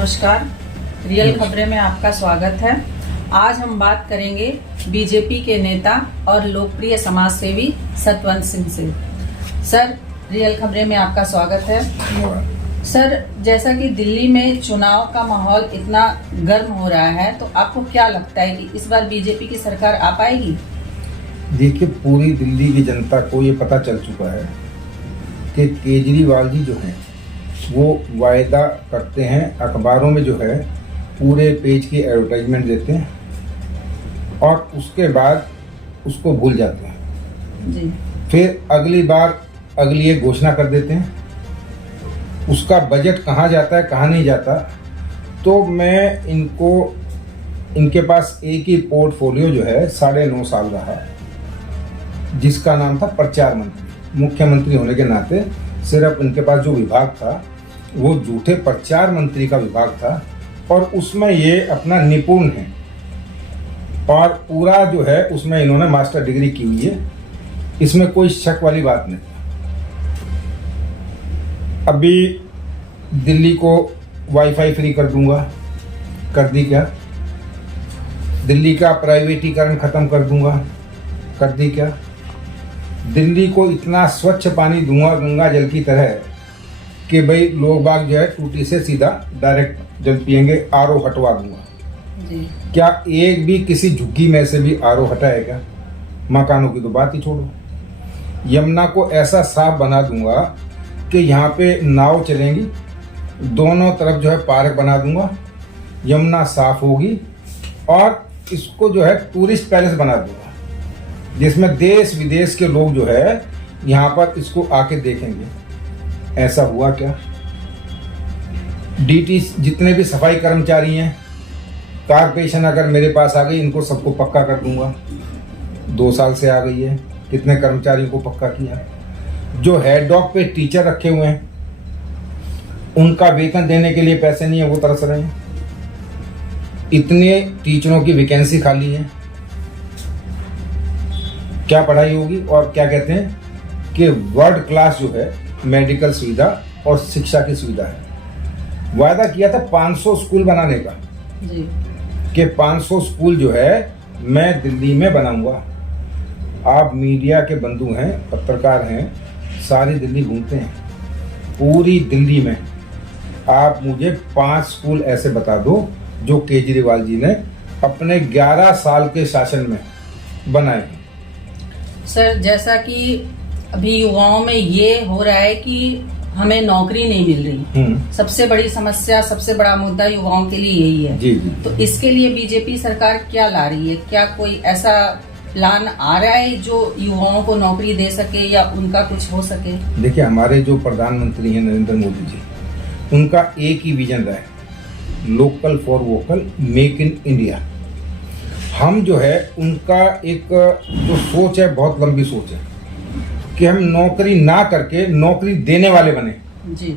नमस्कार, रियल खबरें में आपका स्वागत है। आज हम बात करेंगे बीजेपी के नेता और लोकप्रिय समाज सेवी सतवंत सिंह से। सर, रियल खबरें में आपका स्वागत है। सर, जैसा कि दिल्ली में चुनाव का माहौल इतना गर्म हो रहा है, तो आपको क्या लगता है कि इस बार बीजेपी की सरकार आ पाएगी? देखिए, पूरी दिल्ली की जनता को ये पता चल चुका है कि केजरीवाल जी जो हैं वो वायदा करते हैं, अखबारों में जो है पूरे पेज की एडवर्टाइजमेंट देते हैं और उसके बाद उसको भूल जाते हैं जी। फिर अगली बार अगली एक घोषणा कर देते हैं। उसका बजट कहाँ जाता है कहाँ नहीं जाता, तो मैं इनके पास एक ही पोर्टफोलियो जो है 9.5 साल रहा, जिसका नाम था प्रचार मंत्री। मुख्यमंत्री होने के नाते सिर्फ इनके पास जो विभाग था वो झूठे प्रचार मंत्री का विभाग था और उसमें ये अपना निपुण है और पूरा जो है उसमें इन्होंने मास्टर डिग्री की हुई है, इसमें कोई शक वाली बात नहीं। अभी दिल्ली को वाईफाई फ्री कर दूंगा, कर दी क्या? दिल्ली का प्राइवेटीकरण खत्म कर दूंगा, कर दी क्या? दिल्ली को इतना स्वच्छ पानी दूंगा गंगा जल की तरह कि भाई लोग बाग जो है टूटी से सीधा डायरेक्ट जल पिएंगे, आरओ हटवा दूंगा जी। क्या एक भी किसी झुग्गी में से भी आरओ हटाएगा? मकानों की तो बात ही छोड़ो। यमुना को ऐसा साफ बना दूंगा कि यहाँ पे नाव चलेंगी, दोनों तरफ जो है पार्क बना दूंगा, यमुना साफ होगी और इसको जो है टूरिस्ट पैलेस बना दूंगा, जिसमें देश विदेश के लोग जो है यहाँ पर इसको आके देखेंगे। ऐसा हुआ क्या? डीटी जितने भी सफाई कर्मचारी हैं, कारपोरेशन अगर मेरे पास आ गई, इनको सबको पक्का कर दूंगा। 2 साल से आ गई है, कितने कर्मचारियों को पक्का किया? जो हेड डॉग पे टीचर रखे हुए हैं उनका वेतन देने के लिए पैसे नहीं है, वो तरस रहे हैं। इतने टीचरों की वैकेंसी खाली है, क्या पढ़ाई होगी? और क्या कहते हैं कि वर्ल्ड क्लास जो है मेडिकल सुविधा और शिक्षा की सुविधा है। वायदा किया था 500 स्कूल बनाने का जी। कि 500 स्कूल जो है मैं दिल्ली में बनाऊंगा। आप मीडिया के बंधु हैं, पत्रकार हैं, सारी दिल्ली घूमते हैं, पूरी दिल्ली में आप मुझे 5 स्कूल ऐसे बता दो जो केजरीवाल जी ने अपने 11 साल के शासन में बनाए। सर, जैसा कि अभी युवाओं में ये हो रहा है कि हमें नौकरी नहीं मिल रही, सबसे बड़ी समस्या, सबसे बड़ा मुद्दा युवाओं के लिए यही है। जी जी। तो इसके लिए बीजेपी सरकार क्या ला रही है? क्या कोई ऐसा प्लान आ रहा है जो युवाओं को नौकरी दे सके या उनका कुछ हो सके? देखिए, हमारे जो प्रधानमंत्री हैं नरेंद्र मोदी जी, उनका एक ही विजन रहा है, local for vocal, make in India. हम जो है उनका एक जो सोच है बहुत लंबी सोच है कि हम नौकरी ना करके नौकरी देने वाले बने जी।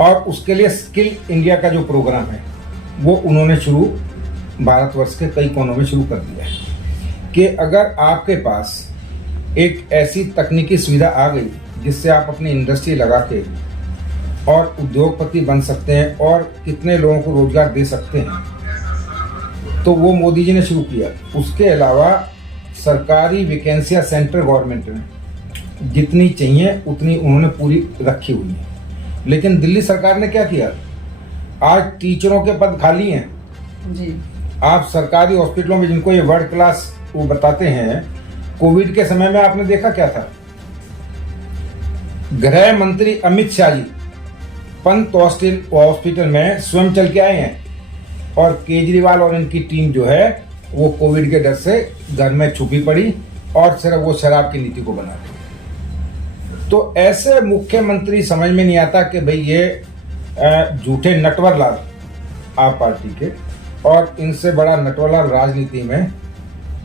और उसके लिए स्किल इंडिया का जो प्रोग्राम है वो उन्होंने शुरू भारतवर्ष के कई कोनों में शुरू कर दिया है कि अगर आपके पास एक ऐसी तकनीकी सुविधा आ गई जिससे आप अपनी इंडस्ट्री लगा के और उद्योगपति बन सकते हैं और कितने लोगों को रोजगार दे सकते हैं, तो वो मोदी जी ने शुरू किया। उसके अलावा सरकारी वैकेंसियां सेंट्रल गवर्नमेंट में जितनी चाहिए उतनी उन्होंने पूरी रखी हुई है। लेकिन दिल्ली सरकार ने क्या किया? आज टीचरों के पद खाली हैं जी। आप सरकारी हॉस्पिटलों में, जिनको ये वर्ल्ड क्लास वो बताते हैं, कोविड के समय में आपने देखा क्या था? गृह मंत्री अमित शाह जी पंत हॉस्पिटल में स्वयं चल के आए हैं और केजरीवाल और इनकी टीम जो है वो कोविड के डर से घर में छुपी पड़ी और सिर्फ वो शराब की नीति को बना रही। तो ऐसे मुख्यमंत्री समझ में नहीं आता कि भाई ये झूठे नटवर लाल आप पार्टी के, और इनसे बड़ा नटवर लाल राजनीति में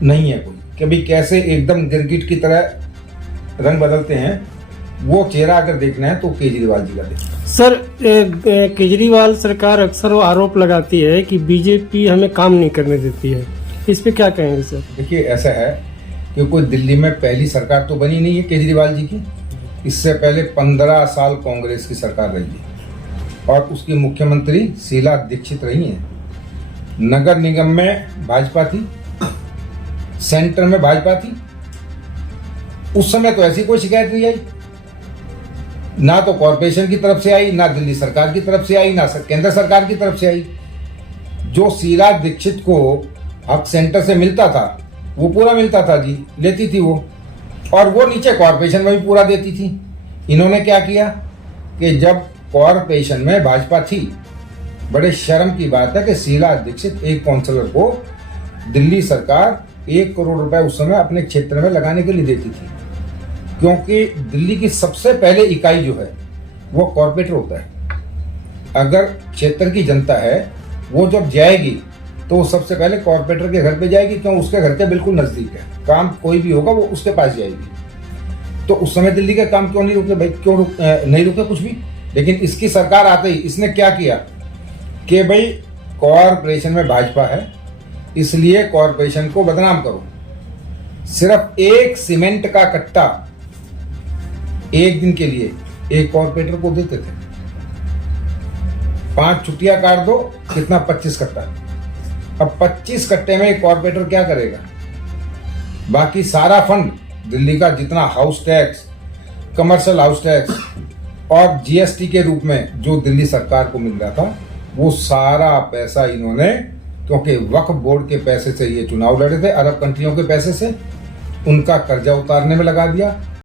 नहीं है कोई, कि भाई कैसे एकदम गिरगिट की तरह रंग बदलते हैं। वो चेहरा अगर देखना है तो केजरीवाल जी का देखना। सर, केजरीवाल सरकार अक्सर वो आरोप लगाती है कि बीजेपी हमें काम नहीं करने देती है, इस पे क्या कहेंगे सर? देखिए, ऐसा है कि कोई दिल्ली में पहली सरकार तो बनी नहीं है केजरीवाल जी की। इससे पहले 15 साल कांग्रेस की सरकार रही है और उसकी मुख्यमंत्री शीला दीक्षित रही हैं। नगर निगम में भाजपा थी, सेंटर में भाजपा थी। उस समय तो ऐसी कोई शिकायत नहीं आई, ना तो कॉरपोरेशन की तरफ से आई, ना दिल्ली सरकार की तरफ से आई, ना केंद्र सरकार की तरफ से आई। जो शीला दीक्षित को हक सेंटर से मिलता था वो पूरा मिलता था जी, लेती थी वो, और वो नीचे कॉरपोरेशन में भी पूरा देती थी। इन्होंने क्या किया कि जब कॉरपोरेशन में भाजपा थी, बड़े शर्म की बात है कि शीला दीक्षित एक काउंसलर को दिल्ली सरकार 1 करोड़ रुपए उस समय अपने क्षेत्र में लगाने के लिए देती थी, क्योंकि दिल्ली की सबसे पहले इकाई जो है वो कॉरपोरेटर होता है। अगर क्षेत्र की जनता है वो जब जाएगी तो वो सबसे पहले कॉरपोरेटर के घर पे जाएगी, क्यों? उसके घर के बिल्कुल नजदीक है, काम कोई भी होगा वो उसके पास जाएगी। तो उस समय दिल्ली के काम क्यों नहीं रुके भाई, नहीं रुके कुछ भी। लेकिन इसकी सरकार आते ही इसने क्या किया कि भाई कॉरपोरेशन में भाजपा है इसलिए कॉरपोरेशन को बदनाम करो। सिर्फ एक सीमेंट का कट्टा एक दिन के लिए एक कॉरपोरेटर को देते थे। 5 छुट्टियां काट दो, कितना? 25 कट्टा। अब 25 कट्टे में एक कॉरपोरेटर क्या करेगा? बाकी सारा फंड दिल्ली का जितना house tax, commercial house tax और जीएसटी के रूप में जो दिल्ली सरकार को मिल रहा था, वो सारा पैसा इन्होंने, क्योंकि वक्फ बोर्ड के पैसे से ये चुनाव लड़े थे, अरब कंट्रियों के पैसे से, उनका कर्जा उतारने में लगा दिया।